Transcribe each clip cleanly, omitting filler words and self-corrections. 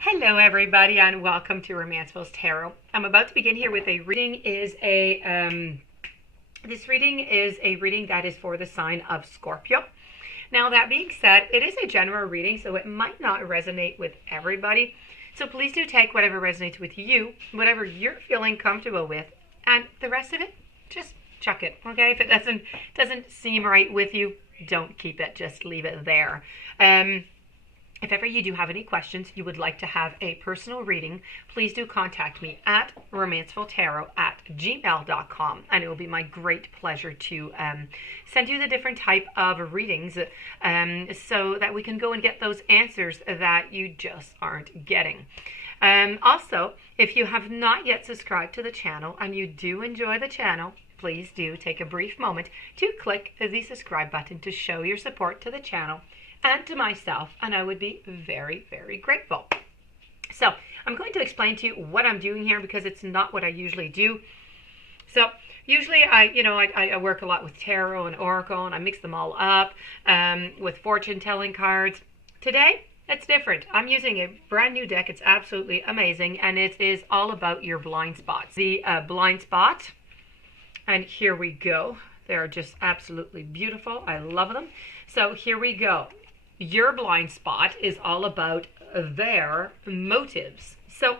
Hello everybody and welcome to Romancefull's Tarot. I'm about to begin here with a reading. This reading is a reading that is for the sign of Scorpio. Now that being said, it is a general reading, so it might not resonate with everybody. So please do take whatever resonates with you, whatever you're feeling comfortable with, and the rest of it, just chuck it, okay? If it doesn't seem right with you, don't keep it, just leave it there. If ever you do have any questions, you would like to have a personal reading, please do contact me at romancefulltarot@gmail.com, and it will be my great pleasure to send you the different type of readings so that we can go and get those answers that you just aren't getting. Also, if you have not yet subscribed to the channel and you do enjoy the channel, please do take a brief moment to click the subscribe button to show your support to the channel and to myself, and I would be very, very grateful. So I'm going to explain to you what I'm doing here because it's not what I usually do. So usually I work a lot with tarot and oracle, and I mix them all up with fortune telling cards. Today it's different. I'm using a brand new deck. It's absolutely amazing, and it is all about your blind spots. The blind spot, and here we go. They're just absolutely beautiful. I love them. So here we go. Your blind spot is all about their motives. So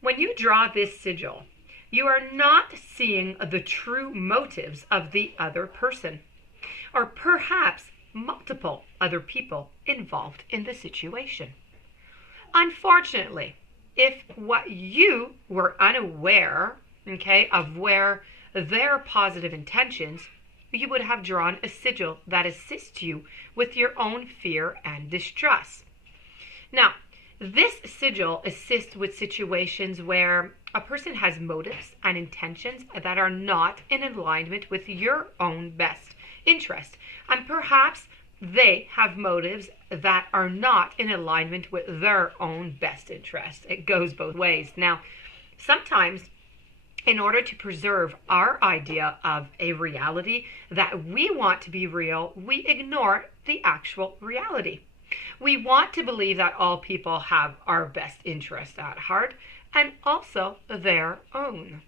when you draw this sigil, you are not seeing the true motives of the other person, or perhaps multiple other people involved in the situation. Unfortunately, if what you were unaware, of where their positive intentions, you would have drawn a sigil that assists you with your own fear and distrust. Now, this sigil assists with situations where a person has motives and intentions that are not in alignment with your own best interest. And perhaps they have motives that are not in alignment with their own best interest. It goes both ways. Now, sometimes in order to preserve our idea of a reality that we want to be real, we ignore the actual reality. We want to believe that all people have our best interest at heart, and also their own.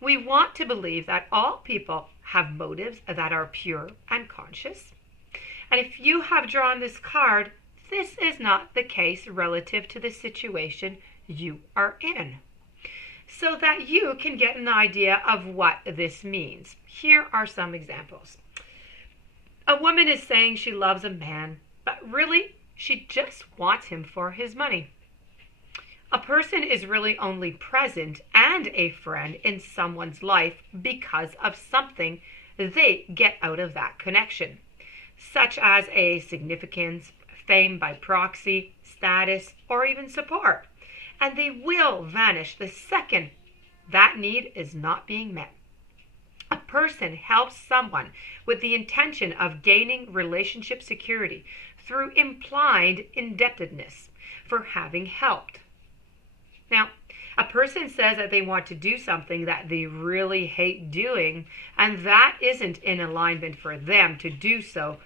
We want to believe that all people have motives that are pure and conscious. And if you have drawn this card, this is not the case relative to the situation you are in, so that you can get an idea of what this means. Here are some examples. A woman is saying she loves a man, but really she just wants him for his money. A person is really only present and a friend in someone's life because of something they get out of that connection, such as a significance, fame by proxy, status, or even support. And they will vanish the second that need is not being met. A person helps someone with the intention of gaining relationship security through implied indebtedness for having helped. Now, a person says that they want to do something that they really hate doing, and that isn't in alignment for them to do so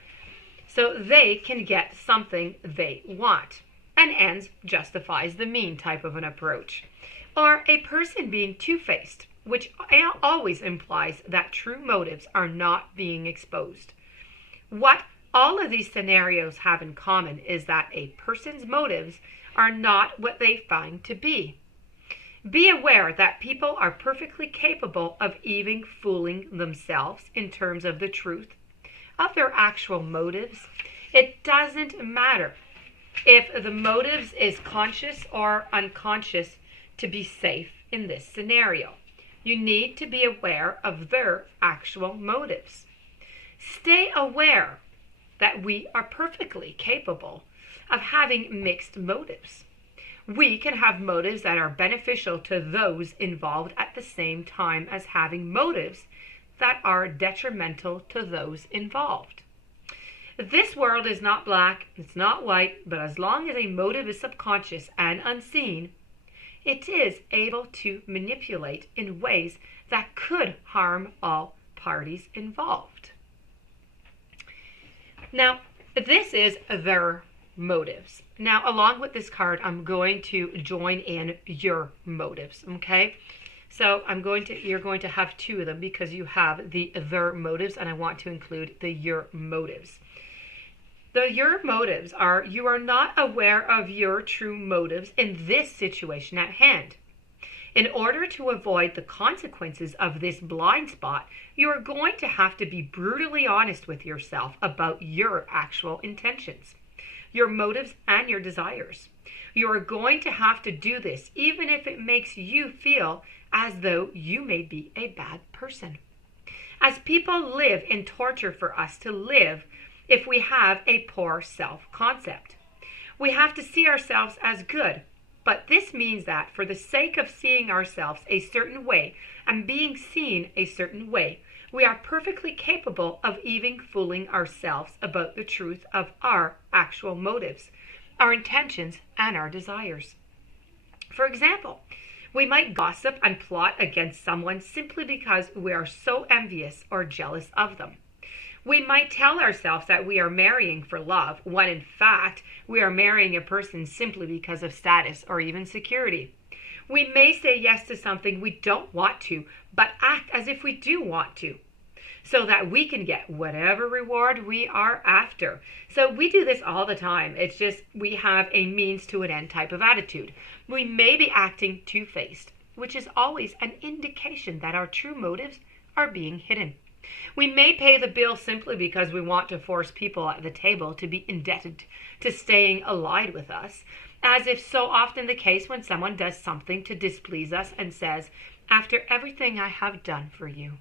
they can get something they want. And ends justifies the mean type of an approach. Or a person being two-faced, which always implies that true motives are not being exposed. What all of these scenarios have in common is that a person's motives are not what they find to be. Be aware that people are perfectly capable of even fooling themselves in terms of the truth of their actual motives. It doesn't matter if the motives is conscious or unconscious to be safe in this scenario. You need to be aware of their actual motives. Stay aware that we are perfectly capable of having mixed motives. We can have motives that are beneficial to those involved at the same time as having motives that are detrimental to those involved. This world is not black, it's not white, but as long as a motive is subconscious and unseen, it is able to manipulate in ways that could harm all parties involved. Now, this is their motives. Now, along with this card, I'm going to join in your motives, okay? So you're going to have two of them because you have the their motives, and I want to include the your motives. Your motives are, you are not aware of your true motives in this situation at hand. In order to avoid the consequences of this blind spot, you are going to have to be brutally honest with yourself about your actual intentions, your motives, and your desires. You are going to have to do this even if it makes you feel as though you may be a bad person. As people live in torture for us to live if we have a poor self-concept. We have to see ourselves as good, but this means that for the sake of seeing ourselves a certain way and being seen a certain way, we are perfectly capable of even fooling ourselves about the truth of our actual motives, our intentions, and our desires. For example, we might gossip and plot against someone simply because we are so envious or jealous of them. We might tell ourselves that we are marrying for love, when in fact we are marrying a person simply because of status or even security. We may say yes to something we don't want to, but act as if we do want to, so that we can get whatever reward we are after. So we do this all the time. It's just we have a means to an end type of attitude. We may be acting two-faced, which is always an indication that our true motives are being hidden. We may pay the bill simply because we want to force people at the table to be indebted to staying allied with us, as if so often the case when someone does something to displease us and says, "After everything I have done for you."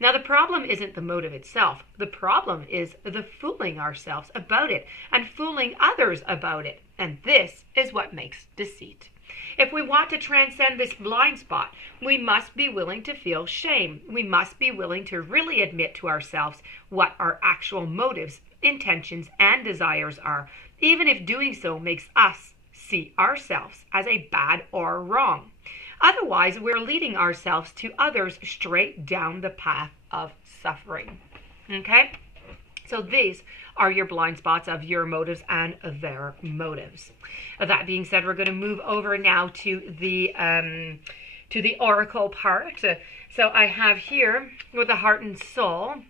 Now, the problem isn't the motive itself. The problem is the fooling ourselves about it and fooling others about it. And this is what makes deceit. If we want to transcend this blind spot, we must be willing to feel shame. We must be willing to really admit to ourselves what our actual motives, intentions, and desires are, even if doing so makes us see ourselves as a bad or wrong. Otherwise, we're leading ourselves to others straight down the path of suffering. Okay? So these are your blind spots of your motives and their motives. That being said, we're going to move over now to the oracle part. So I have here with the heart and soul.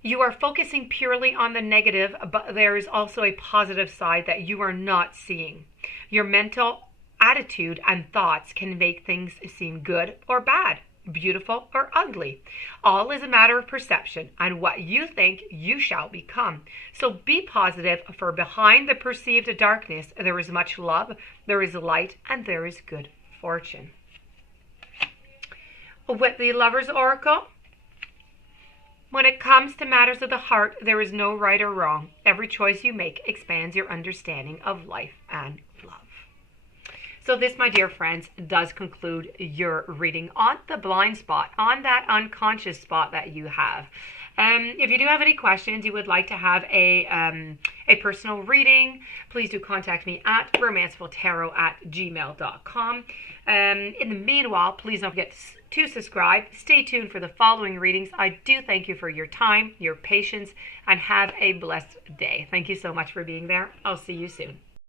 You are focusing purely on the negative, but there is also a positive side that you are not seeing. Your mental attitude and thoughts can make things seem good or bad, beautiful or ugly. All is a matter of perception and what you think you shall become. So be positive, for behind the perceived darkness there is much love, there is light, and there is good fortune. With the Lover's Oracle, when it comes to matters of the heart, there is no right or wrong. Every choice you make expands your understanding of life and love. So this, my dear friends, does conclude your reading on the blind spot, on that unconscious spot that you have. If you do have any questions, you would like to have a personal reading, please do contact me at romancefulltarot@gmail.com. In the meanwhile, please don't forget to subscribe. Stay tuned for the following readings. I do thank you for your time, your patience, and have a blessed day. Thank you so much for being there. I'll see you soon.